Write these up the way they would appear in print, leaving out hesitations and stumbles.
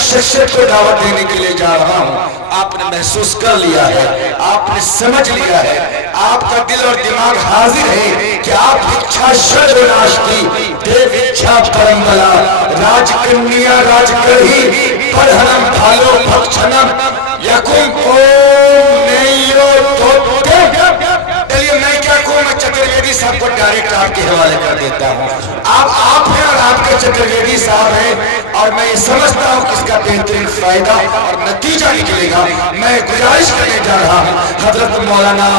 جس شخصیت کو دعوت دینے کے لیے جا رہا ہوں آپ نے محسوس کر لیا ہے، آپ نے سمجھ لیا ہے، آپ کا دل اور دماغ حاضر ہے کہ آپ اچھا شد و ناشتی دیو اچھا پرمبلا راج کنیا راج کرہی پرہنم بھالو بھکچھنم یکم اوم نیو توتے۔ چلیے میں کیا کہوں، میں چترویدی صاحب کو ڈائریکٹ آپ کے حوالے کر دیتا ہوں۔ آپ ہیں اور آپ کے چترویدی صاحب ہیں، اور میں یہ سمجھتا ہوں کہ اس کا بہترین فائدہ اور نتیجہ نکلے گا۔ میں گزارش کرنے جا رہا ہوں حضرت مولانا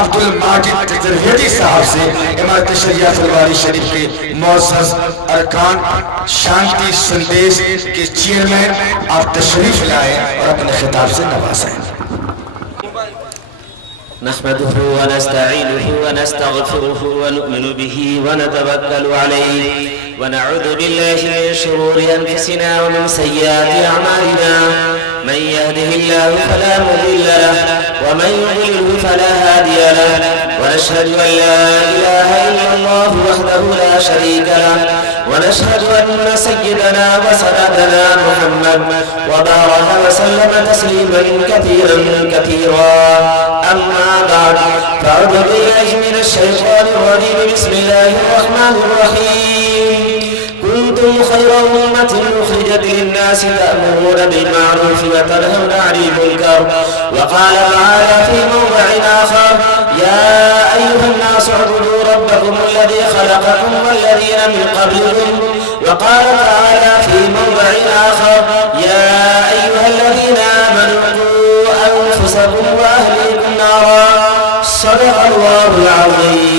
عبد الماجد چترویدی صاحب سے، امارت شریعہ فلواری شریف کے معزز ارکان شانتی سندیش کے چیئرمین، آپ تشریف لائیں اور اپنے خطاب سے نوازیں۔ نحمده ونستعينه ونستغفره ونؤمن به ونتوكل عليه ونعوذ بالله من شرور أنفسنا ومن سيئات أعمالنا من يهده الله فلا مضل له ومن يضلل فلا هادي له ونشهد أن لا إله إلا الله وحده لا شريك له ونشهد أن سيدنا وسندنا محمد وبارك وسلم تسليما كثيرا أما بعد فأعوذ بالله من الشيطان الرجيم بسم الله الرحمن الرحيم كنتم خير أمة أخرجت للناس تأمرون بالمعروف وتنهون عن المنكر وقال تعالى في موضع آخر يا أيها الناس اعبدوا ربكم الذي خلقكم والذين من قبلكم وقال تعالى في موضع آخر يا أيها الذين آمنوا قوا أنفسكم وأهليكم نارا صدق الله العظيم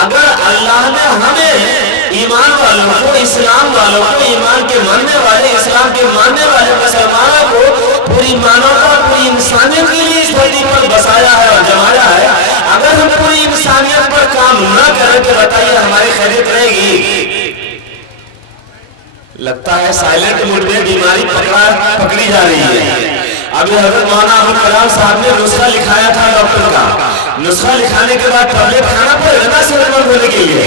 اگر اللہ نے ہمیں ایمان والوں کو، اسلام والوں کو، ایمان کے ماننے والے، اسلام کے ماننے والے مسلمانوں کو پوری مانوتا، پوری انسانیت کے لیے اس دھرتی پر بسایا ہے اور جمایا ہے، اگر ہم پوری انسانیت پر کام نہ کریں تو بتائیے ہماری خیریت رہے گی؟ لگتا ہے سائلنٹ موڈ میں بیماری پکڑی جا رہی ہے۔ ابھی حضرت مولانا ابو کلام صاحب نے نسخہ لکھایا تھا ڈاکٹر کا، نسخہ لکھانے کے بعد ٹیبلٹ کھانا پڑے گا صحت مند ہونے کے لیے،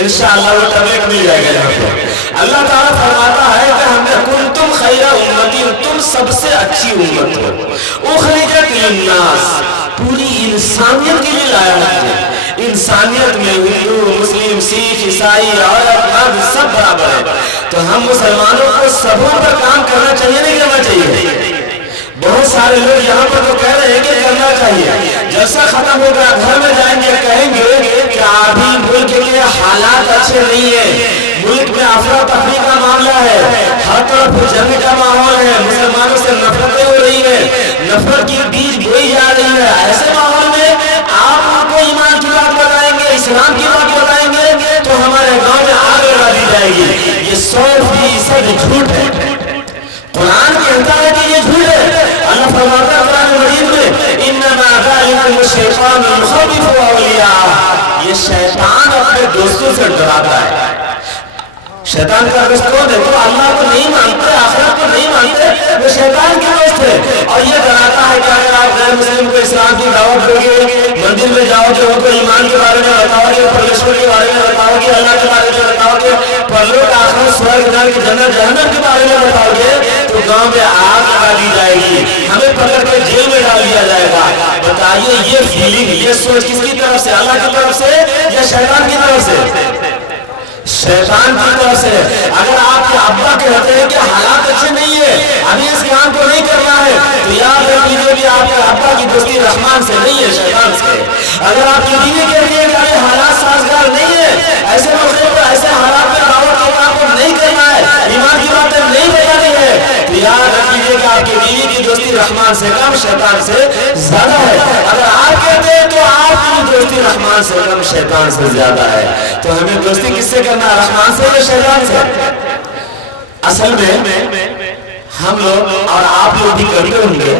انشاءاللہ وہ ٹیبلٹ مل جائے گا یہاں پہ۔ اللہ تعالیٰ فرماتا ہے کہ ہم نے کنتم خیر امتی، تم سب سے اچھی امت ہو، اخرجت للناس، پوری انسانیت کے لیے لایا ہے۔ انسانیت میں ہندو، مسلم، سکھ، عیسائی، عورت، مرد سب برابر ہے، تو ہم مسلمانوں کو سبوں پر کام کرنا چاہیے نہیں کرنا چاہیے؟ بہت سارے لوگ یہاں پر تو کہہ رہے ہیں کہ کرنا چاہیے، جلسہ ختم ہوگا گھر میں جائیں گے کہیں گے کہ ابھی ملک کے حالات اچھے نہیں ہیں، ملک میں افراتفری کا معاملہ ہے، ہر طرف جنگ کا ماحول ہے، مسلمانوں سے نفرتیں ہو رہی ہیں، نفرت کی بیج بوئی جا رہی ہے، ایسے ماحول میں آپ ان کو ایمان کی بات بتائیں گے، اسلام کی بات بتائیں گے تو ہمارے گاؤں میں آگ لگا دی جائے گی۔ یہ 100% جھوٹ ہے، قرآن کہتا ہے کہ یہ جھوٹ ہے۔ اللہ فرماتا ہے قرآن مجید میں انما ذالکم الشیطان یخوف اولیاءہ، یہ شیطان اپنے دوستوں سے ڈراتا ہے۔ شیطان کا دوست کون ہے؟ تو اللہ کو نہیں مانتے، آخرت کو نہیں مانتے، وہ شیطان کے دوست ہے، اور یہ ڈراتا ہے کہ اگر آپ غیر مسلم کو اسلام کی دعوت دو گے، مندر میں جاؤ گے ان کو ایمان کے بارے میں بتاؤ گے، پرمیشور کے بارے میں بتاؤ گے، اللہ کے بارے میں بتاؤ گے، پرلوک آخرت سورگ نرک جنت جہنم کے بارے میں بتاؤ گے تو گاؤں میں آگ لگا دی جائے گی، ہمیں پکڑ کے جیل میں ڈال دیا جائے گا۔ بتائیے یہ فیلنگ، یہ سوچ کس کی طرف سے؟ اللہ کی طرف سے یا شیطان کی طرف سے؟ شیطان کی طرف سے۔ اگر آپ کے ابا کہتے ہیں کہ حالات اچھے نہیں ہے، ابھی اس کام کو نہیں کرنا ہے، تو یاد رکھ لیجیے کہ آپ کے ابا کی دوستی رحمان سے نہیں ہے، شیطان سے۔ اگر آپ کی بیوی کہتی ہے کہ ابھی حالات سازگار نہیں ہے، ایسے موقع پر ایسے حالات میں دعوت کے کام کو نہیں کرنا ہے، ایمان کی باتیں نہیں بتانی ہے، تو یاد رکھ لیجیے کہ آپ کی بیوی کی دوستی رحمان سے کم، شیطان سے زیادہ ہے۔ اگر آپ کہتے ہیں تو آپ کی دوستی رحمان سے کم، شیطان سے زیادہ ہے۔ تو ہمیں دوستی کس سے کرنا ہے، رحمان سے یا شیطان سے؟ اصل میں ہم لوگ اور آپ لوگ بھی کرتے ہوں گے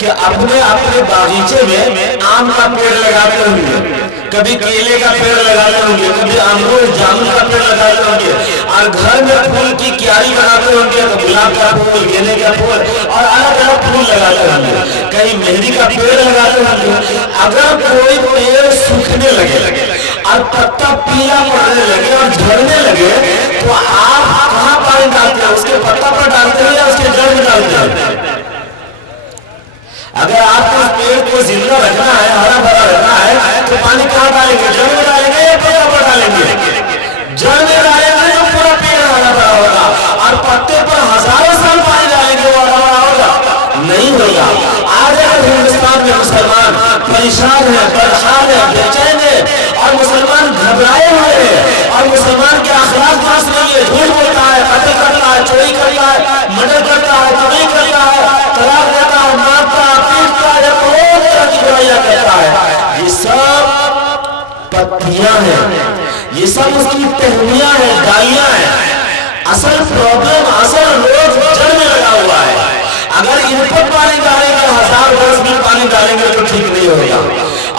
کہ اپنے باغیچے میں آم کا پیڑ لگاتے ہوں گے، کبھی کیلے کا پیڑ لگاتے ہوں گے، کبھی انگور جامن کا پیڑ لگاتے ہوں گے، اور گھر میں پھول کی کیاری بناتے ہوں گے، تو گلاب کا پھول، گیندے کا پھول اور الگ الگ پھول لگاتے ہوں گے، کہیں مہندی کا پیڑ لگاتے ہوں گے۔ اگر کوئی پیڑ سوکھنے لگے اور پتا پیلا پڑنے لگے اور جھڑنے لگے تو آپ کہاں پانی ڈالتے ہیں؟ اس کے پتا پر ڈالتے ہیں یا اس کے جڑ میں ڈالتے ہیں؟ اگر آپ کو اس پیڑ کو زندہ رکھنا ہے، ہرا بھرا رکھنا ہے، تو پانی کہاں ڈالیں گے؟ جڑ میں ڈالیں گے یا پتا پر ڈالیں گے؟ جڑ میں ڈالیں گے تو پورا پیڑ ہرا بھرا ہوگا، اور پتے پر ہزاروں سال پانی ڈالیں گے وہ ہرا بھرا ہوگا؟ نہیں ہوگا۔ آج اگر ہندوستان میں مسلمان پریشان ہیں، پریشان ہیں، بے چین ہیں، اور مسلمان گھبرائے ہوئے ہیں، اور مسلمان کے اخلاق درست نہیں ہے، جھوٹ بولتا ہے، قتل کرتا ہے، چوری کرتا ہے، مرڈر کرتا ہے، تباہی کرتا ہے، طلاق دیتا ہے، مارتا ہے، پیٹتا ہے، بہت طرح کی برائیاں کرتا ہے، یہ سب پتیاں ہیں، یہ سب اس کی ٹہنیاں ہیں، ڈالیاں ہیں۔ اصل پرابلم، اصل روز جڑ میں لگا ہوا ہے۔ اگر ان پر پانی ڈالیں گے، 1000 برس میں پانی ڈالیں گے تو ٹھیک نہیں ہوگا۔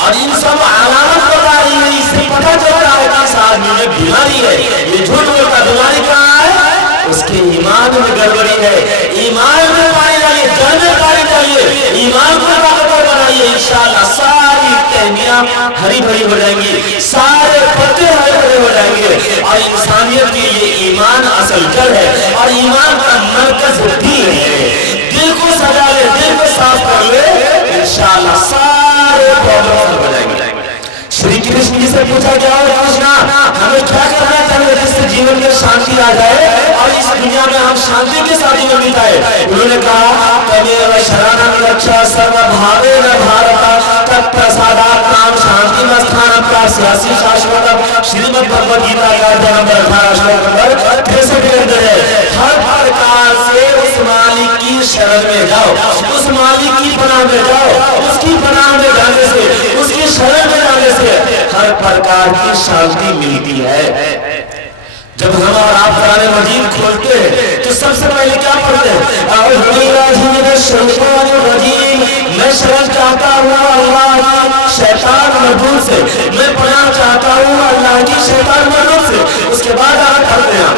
اور ان سب علامت بتا رہی ہے، اس سے پتہ چلتا ہے کہ اس آدمی میں بیماری ہے، یہ جھوٹ بولتا، بیماری کہاں ہے؟ اس کے ایمان میں گڑبڑی ہے۔ ایمان میں پانی ڈالیے، جڑ میں پانی ڈالیے، ایمان کو طاقتور بنائیے، انشاءاللہ ساری ٹہنیاں ہری بھری ہو جائیں گی، سارے پتے ہرے بھرے ہو جائیں گے، اور انسانیت کے لیے ایمان اصل جڑ ہے، اور ایمان کا مرکز دل ہے۔ دل کو سجا لے، دل کو صاف کر لے، انشاءاللہ سارے پرابلم ہو جائیں گے۔ شری کرشن جی سے پوچھا گیا ہے کرشنا ہمیں کیا کرنا چاہیے جس سے جیون میں شانتی آ جائے اور اس دنیا میں ہم شانتی کے ساتھ جیون بتائے؟ انہوں نے کہا تمیو شرانم رکشا سرو بھاوین بھارتا تت پرسادات نام شانتی مستھانم کا سیاسی شاشوتم۔ شریمد بھگوت گیتا کا نمبر 18 شلوک نمبر 63 کے اندر ہے، ہر پرکار سے اس مالک کی شرن میں جاؤ، اس مالک کی پناہ میں جاؤ، اس کی پناہ میں جانے سے، اس کی شرن میں جانے سے ہر پرکار کی شانتی ملتی ہے۔ جب ہم اور آپ قرآن مجید کھولتے ہیں تو سب سے پہلے کیا پڑھتے ہیں؟ اعوذ باللہ من الشیطان الرجیم، میں شرم چاہتا ہوں اللہ کی شیطان مردود سے، میں پناہ چاہتا ہوں اللہ کی شیطان مردود سے۔ اس کے بعد آپ پڑھتے ہیں،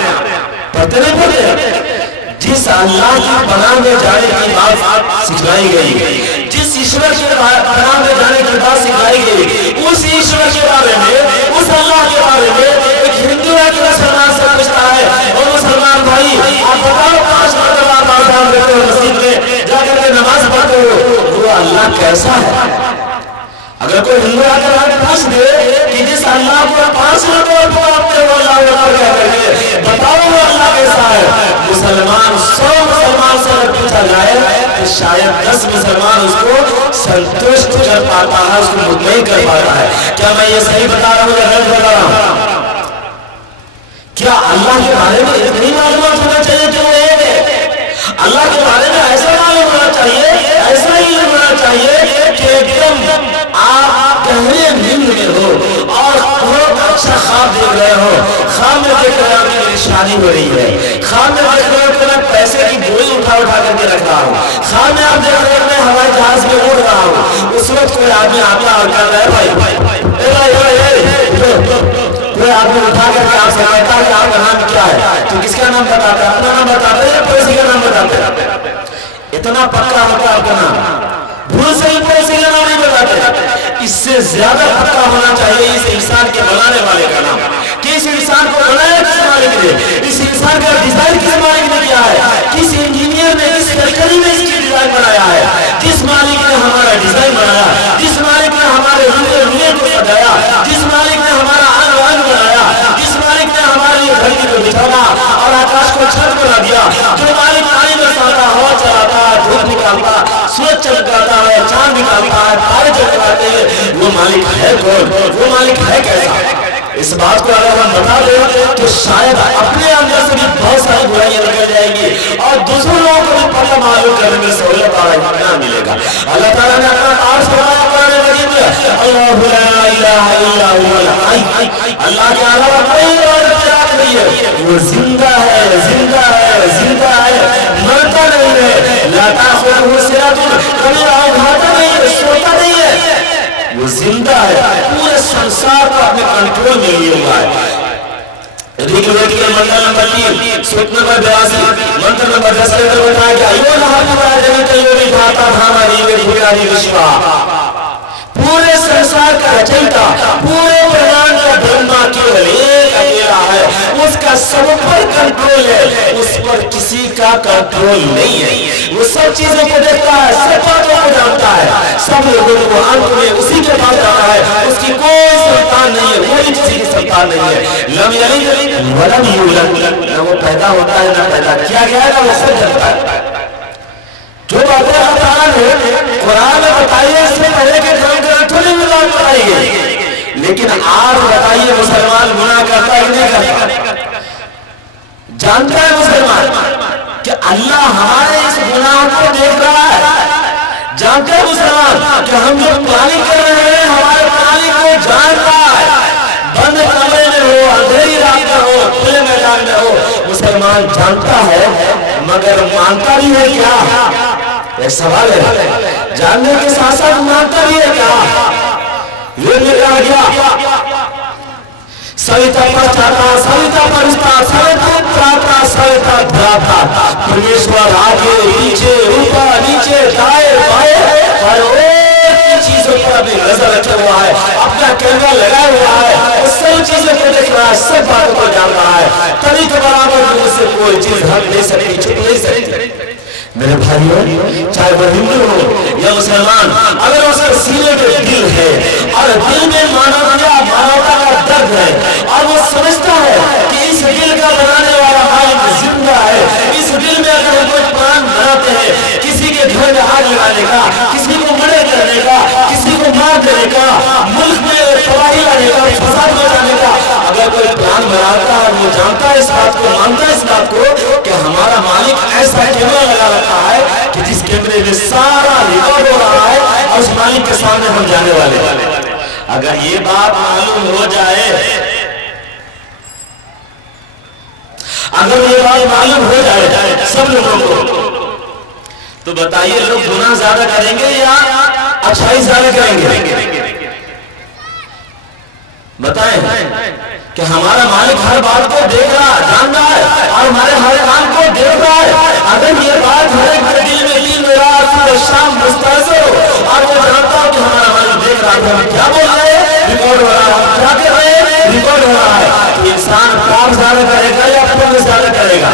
پڑھتے نہیں پڑھتے؟ جس اللہ کی پناہ میں جانے کی بات سکھلائی گئی، جس ایشور کے پناہ میں جانے کی بات سکھلائی گئی، اس ایشور کے بارے میں، اس اللہ کے بارے میں ایک ہندو ہے کہ مسلمان سے پوچھتا ہے، اور مسلمان بھائی آپ بتاؤ 5 مرتبہ باذان دیتے ہو مسجد میں جا کر کے نماز پڑھتے ہو، وہ اللہ کیسا ہے؟ اگر کوئی ہندو آ کر پوچھ دے کہ جس اللہ کو 5 مرتبہ پڑھتے ہو اللہ اکبر کہتے ہیں، بتاؤ وہ اللہ کیسا ہے؟ مسلمان 100 مسلمان سے اگر پوچھا جائے تو شاید 10 مسلمان اس کو سنتوشٹ کر پاتا ہے، اس کو مطمئن کر پاتا ہے۔ کیا میں یہ صحیح بتا رہا ہوں یا غلط بتا رہا ہوں؟ کیا اللہ کے بارے میں اتنی معلومات ہونا چاہیے کہ وہ ایک ہے؟ اللہ کے بارے میں ایسا معلوم ہونا چاہیے، ایسا ہی ہونا چاہیے کہ ایک دم آپ گہرے نیند میں ہو اور بہت اچھا خواب دیکھ رہے ہو، خواب میں دیکھ رہے ہو کہ شادی ہو رہی ہے، خواب میں دیکھ رہے ہو کہ میں پیسے کی بوری اٹھا کر کے رکھ رہا ہوں، خواب میں آپ دیکھ رہے ہو میں ہوائی جہاز میں اڑ رہا ہوں۔ اس وقت کوئی آدمی آتا اور کہہ رہا ہے کوئی آدمی اٹھا کر کے آپ سے کہتا ہے کہ آپ کا نام کیا ہے؟ تو کس کا نام بتاتا ہے؟ اپنا نام بتاتا ہے یا پڑوسی کا نام بتاتا ہے؟ اتنا پکا ہوتا ہے آپ کا نام، بھول سے ہی پڑوسی کا نام نہیں بتاتے۔ اس سے زیادہ پکا ہونا چاہیے اس انسان کے بنانے والے کا نام، کہ اس انسان کو بنایا کس مالک نے، اس انسان کا ڈیزائن کس مالک نے کیا ہے، کس انجینئر نے کس فیکٹری میں اس کی ڈیزائن بنایا ہے، جس مالک نے ہمارا ڈیزائن بنایا، جس مالک نے ہمارے روئے کو سجایا، جس مالک نے ہمارا انگ بنایا، جس مالک نے ہماری دھرتی کو بچھانا اور آکاش کو چھت بنا دیا، جو مالک پانی میں ساتا ہوا چلاتا ہے، دھوپ نکالتا، سورج چمکاتا ہے، چاند نکالتا ہے، تارے چمکاتے ہیں، وہ مالک ہے کون؟ وہ مالک ہے کیسا؟ اس بات کو اگر ہم بتا دیں تو شاید اپنے اندر سے بھی بہت ساری برائیاں نکل جائیں گی اور دوسروں لوگوں کو بھی پتہ معلوم کرنے میں سہولت اور اطمینان ملے گا۔ اللہ تعالیٰ نے اپنا تعارف فرمایا قرآن مجید میں، اللہ لا الہ الا هو الحی، اللہ کے علاوہ کوئی عبادت کی حق نہیں ہے، وہ زندہ ہے، زندہ ہے، زندہ ہے، مرتا نہیں ہے، لا تأخذہ سنۃ، کبھی گھاٹا نہیں ہے، سوتا نہیں ہے، وہ زندہ ہے، پورے سنسار کو اپنے کنٹرول میں لیے ہوا ہے۔ ریگولیٹ کے منتر نمبر 3 سوت نمبر 82 منتر نمبر 10 کے اندر بتایا کہ ایو نہ ہمارے تیوری بھاتا دھاما ریوے بھگاری وشوا، پورے سنسار کا رچیتا، پورے برہمان کا برہما کیول ایک اکیلا ہے، اس کا سب پر کنٹرول ہے، اس پر کسی کا کنٹرول نہیں ہے، وہ سب چیزوں کو دیکھتا ہے، سب باتوں کو جانتا ہے، سب لوگوں کو انت میں اسی کے پاس جاتا ہے، اس کی کوئی سنتان نہیں ہے، کوئی کسی کی سنتان نہیں ہے، لم یلد ولم یولد، نہ وہ پیدا ہوتا ہے نہ پیدا کیا گیا ہے نہ وہ خود جانتا ہے۔ جو باتیں اللہ تعالیٰ نے قرآن میں بتائیے اس سے پہلے کے گرانٹوں نے بھی بات بتائی گئی، لیکن آج بتائیے مسلمان گناہ کرتا ہی نہیں کرتا؟ جانتا ہے مسلمان کہ اللہ ہمارے اس گناہ کو دیکھ رہا ہے، جانتا ہے مسلمان کہ ہم جو پلاننگ کر رہے ہیں ہمارے پلاننگ کو جان رہا ہے، بند کمرے میں ہو، اندھیری رات میں ہو، کھلے میدان میں ہو، مسلمان جانتا ہے مگر مانتا بھی ہے کیا؟ ایک سوال ہے، جاننے کے ساتھ ساتھ مانتا بھی ہے کیا؟ یہ میں کہا گیا سویتا پرچاتا، سویتا پرستا، سویتا پراتا، سویتا دھراتا، پرمیشور آگے نیچے اوپر نیچے دائیں بائیں ہر ایک چیزوں پر اپنی نظر رکھے ہوا ہے، اپنا کیمرہ لگا ہوا ہے، وہ سب چیزوں کو دیکھ رہا ہے، سب باتوں کو جان رہا ہے، تبھی کے برابر اس سے کوئی چیز ہٹ نہیں سکتی، چھپ نہیں سکتی۔ میرے بھائیوں، چاہے وہ ہندو ہو یا مسلمان، اگر اس کے سینے میں دل ہے اور دل میں مانوتا کا درد ہے اور وہ سمجھتا ہے کہ اس دل کا بنانے والا مالک زندہ ہے، اس دل میں اگر ہم کوئی پلان بناتے ہیں کسی کے گھر میں آگ لگانے کا، کسی کو مڑے کرنے کا، کسی کو مار دینے کا، ملک میں تباہی لانے کا، فساد مچانے کا، اگر کوئی پلان بناتا ہے وہ جانتا ہے اس بات کو، مانتا ہے اس بات کو کہ ہمارا مالک ایسا کیمرہ لگا رکھا ہے کہ جس کیمرے میں سارا ریکارڈ ہو رہا ہے اور اس مالک کے سامنے ہم جانے والے۔ اگر یہ بات معلوم ہو جائے، اگر یہ بات معلوم ہو جائے سب لوگوں کو، تو بتائیے لوگ گناہ زیادہ کریں گے یا اچھائی زیادہ کریں گے؟ بتائیں کہ ہمارا مالک ہر بات کو دیکھ رہا ہے، جان رہا ہے، اور ہمارے ہر کام کو دیکھ رہا ہے۔ اگر یہ بات ہر ایک دل میں دن رات صبح شام مستحضر ہو اور وہ جانتا ہو کہ ہمارا مالک دیکھ رہا ہے، ہم کیا بول رہے ہیں، ریکارڈ ہو رہا ہے، ہم کیا کر رہے ہیں، ریکارڈ ہو رہا ہے، تو انسان پاپ زیادہ کرے گا یا پن زیادہ کرے گا؟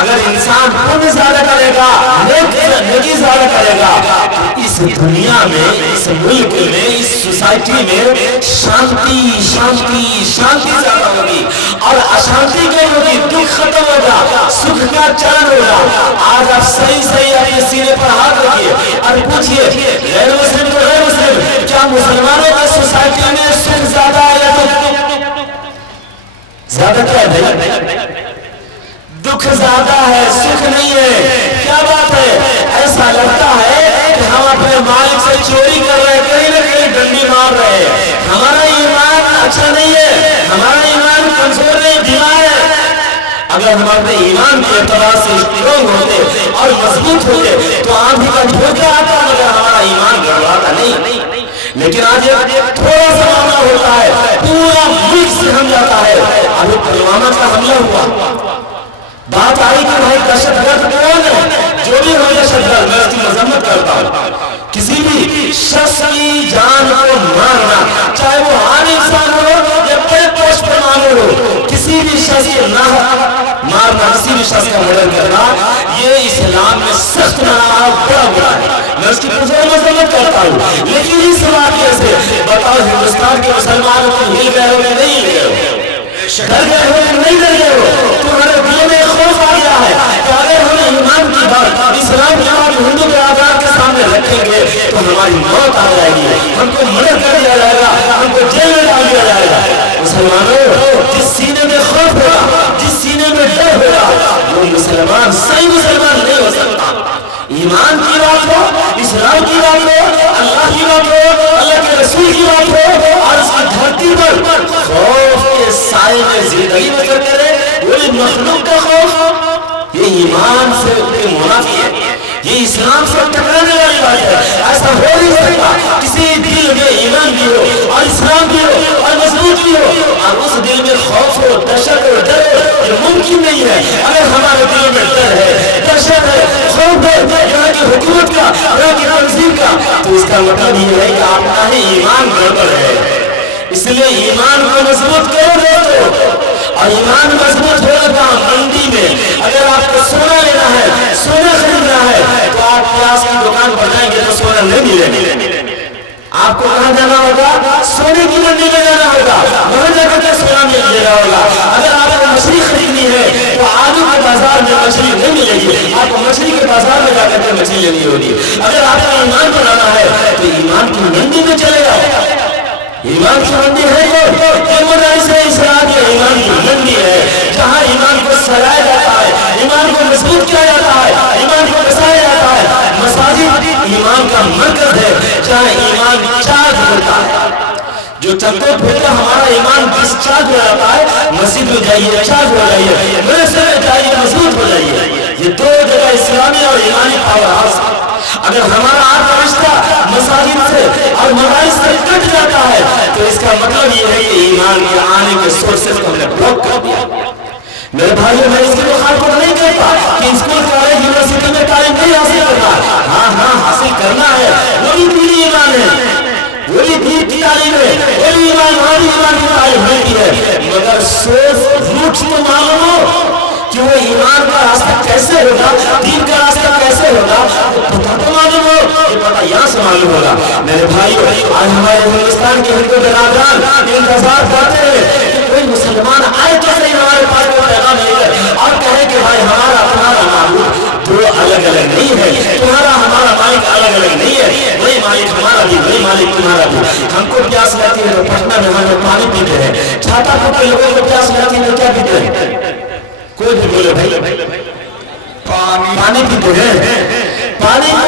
اگر انسان پن زیادہ کرے گا، نیکی زیادہ کرے گا، تو اس دنیا میں، اس ملک میں، اس سوسائٹی میں شانتی شانتی شانتی زیادہ ہوگی، اور اشانتی کیا ہوگی؟ دکھ ختم ہوگا، سکھ کا چلن ہوگا۔ آج آپ صحیح اپنے سینے پر ہاتھ رکھیے اور پوچھئے غیر مسلم تو غیر مسلم، کیا مسلمانوں کی سوسائٹی میں سکھ زیادہ ہے یا زیادہ کیا ہے؟ دکھ زیادہ ہے، سکھ نہیں ہے۔ کیا بات ہے؟ ایسا لگتا ہے کہ ہم اپنے مالک سے چوری کر رہے ہیں، کہیں نہ کہیں ڈنڈی مار رہے ہیں۔ ہمارا ایمان اچھا نہیں ہے، ہمارا ایمان کمزور نہیں، بیمار ہے۔ اگر ہم اپنے ایمان کے اعتبار سے اسٹرونگ ہوتے اور مضبوط ہوتے تو آندھی کا جھونکا آتا مگر ہمارا ایمان گڑبڑاتا نہیں۔ لیکن آج ایک تھوڑا سا معاملہ ہوتا ہے، پورا ملک سے ہم جاتا ہے۔ ابھی پلوامہ کا حملہ ہوا، بات آئی کہ بھائی دہشت گرد کون ہے؟ جو بھی ہو دہشت گرد، میں اس کی مذمت کرتا ہوں۔ کسی بھی شخص کی جان کو مارنا، چاہے وہ عام انسان ہو یا بڑے پوسٹ پر معمول ہو، کسی بھی شخص کو مارنا، کسی بھی شخص کا مرڈر کرنا، یہ اسلام میں سخت منع، بڑا برا ہے۔ میں اس کی پوری مذمت کرتا ہوں۔ لیکن اس واقعے سے بتاؤ ہندوستان کے مسلمانوں کو ہل گئے ہو یا نہیں ہل گئے ہو؟ ڈر گئے ہو یا نہیں ڈر گئے ہو؟ تمہارے دل میں خوف آ گیا ہے کہ اگر ہم ایمان کی بات، اسلام کی بات ہندو برادران کے سامنے رکھیں گے تو ہماری موت آ جائے گی، ہم کو مرڈر کر دیا جائے گا، ہم کو جیل میں ڈال دیا جائے گا۔ مسلمانوں، جس سینے میں خوف ہوگا، جس سینے میں ڈر ہوگا، وہ مسلمان صحیح مسلمان نہیں ہو سکتا۔ ایمان کی بات ہو، اسلام کی بات ہو، اللہ کی بات ہو، اللہ کے رسول کی بات ہو، اور اس کی دھرتی پر خوف کے سائے میں زندگی بسر کرے، وہی مخلوق کا خوف، یہ ایمان سے منافی ہے، یہ اسلام سے ٹکرانے والی بات ہے۔ ایسا ہو نہیں سکتا کسی دل میں ایمان بھی ہو اور اسلام بھی ہو اور مضبوط بھی ہو اور اس دل میں خوف ہو، دہشت ہو، ڈر ہو، یہ ممکن نہیں ہے۔ اگر ہمارے دل میں ڈر ہے، دہشت ہے، خوف ہے یہاں کی حکومت کا، یہاں کی تنظیم کا، تو اس کا مطلب یہ ہے کہ آپ کا ہی ایمان گڑبڑ ہے۔ اس لیے ایمان کو مضبوط کرو دوستو، اور ایمان مضبوط ہوگا منڈی میں۔ اگر آپ کو سونا لینا ہے، سونا خریدنا ہے، تو آپ پیاز کی دکان پر جائیں گے تو سونا نہیں ملے گا۔ آپ کو کہاں جانا ہوگا؟ سونے کی منڈی میں جانا ہوگا، وہاں جا کر سونا مل رہا ہوگا۔ اگر آپ کو مچھلی خریدنی ہے تو آلو کے بازار میں مچھلی نہیں ملے گی، آپ کو مچھلی کے بازار میں جا کر مچھلی لینی ہوگی۔ اگر آپ کو ایمان بنانا ہے تو ایمان کی منڈی میں چلے جاؤ۔ ایمان کی منڈی ہے یہ مدارس اسلام کے ایمان کی منڈی ہے، جہاں ایمان کو سرایا جاتا ہے، ایمان کو مضبوط کیا جاتا ہے، ایمان کو بسایا جاتا ہے۔ مساجد ایمان کا مرکز ہے جہاں ایمان چارج ہوتا ہے۔ جو چلتے پھرتے ہمارا ایمان ڈسچارج ہو جاتا ہے، مسجد میں جائیے چارج ہو جائیے، مدرسے میں جائیے مضبوط ہو جائیے۔ یہ دو جگہ اسلامی اور ایمانی پاور ہاؤس۔ اگر ہمارا آپ کا رشتہ مساجد سے اور مدارس سے کٹ جاتا ہے تو اس کا مطلب یہ ہے کہ ایمان کے آنے کے سورسز کو ہم نے بلاک کر دیا۔ میرے بھائیوں، میں اس کی مخالفت نہیں کرتا کہ اسکول کالج یونیورسٹی میں تعلیم نہیں حاصل کرنا، ہاں حاصل کرنا ہے، وہی دینی ایمان ہے، وہی دین کی تعلیم ہے، وہی ایمان کی تعلیم ہوتی ہے، مگر سورس روٹس تو معلوم ہو کہ وہ ایمان کا راستہ کیسے ہوگا، دین کا راستہ کیسے ہوگا، پتہ تو معلوم ہو، یہ پتہ یہاں سے معلوم ہوگا۔ میرے بھائیو، آج ہمارے ہندوستان کے ہندو برادران انتظار کرتے ہیں کہ کوئی مسلمان آئے تو صحیح ہمارے پاس کو پیغام لے کر اور کہے کہ بھائی ہمارا تمہارا معبود دو الگ الگ نہیں ہے، تمہارا ہمارا مالک الگ الگ نہیں ہے، وہی مالک ہمارا بھی، وہی مالک تمہارا بھی۔ ہم کو پیاس لگتی ہے تو پٹنہ میں ہم لوگ پانی پیتے ہیں، چھاتا پور کے لوگوں کو پیاس لگتی ہے تو کیا پیتے ہیں؟ کوئی بھی بولے بھائی، پانی پیتے ہیں۔ پانی کو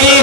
3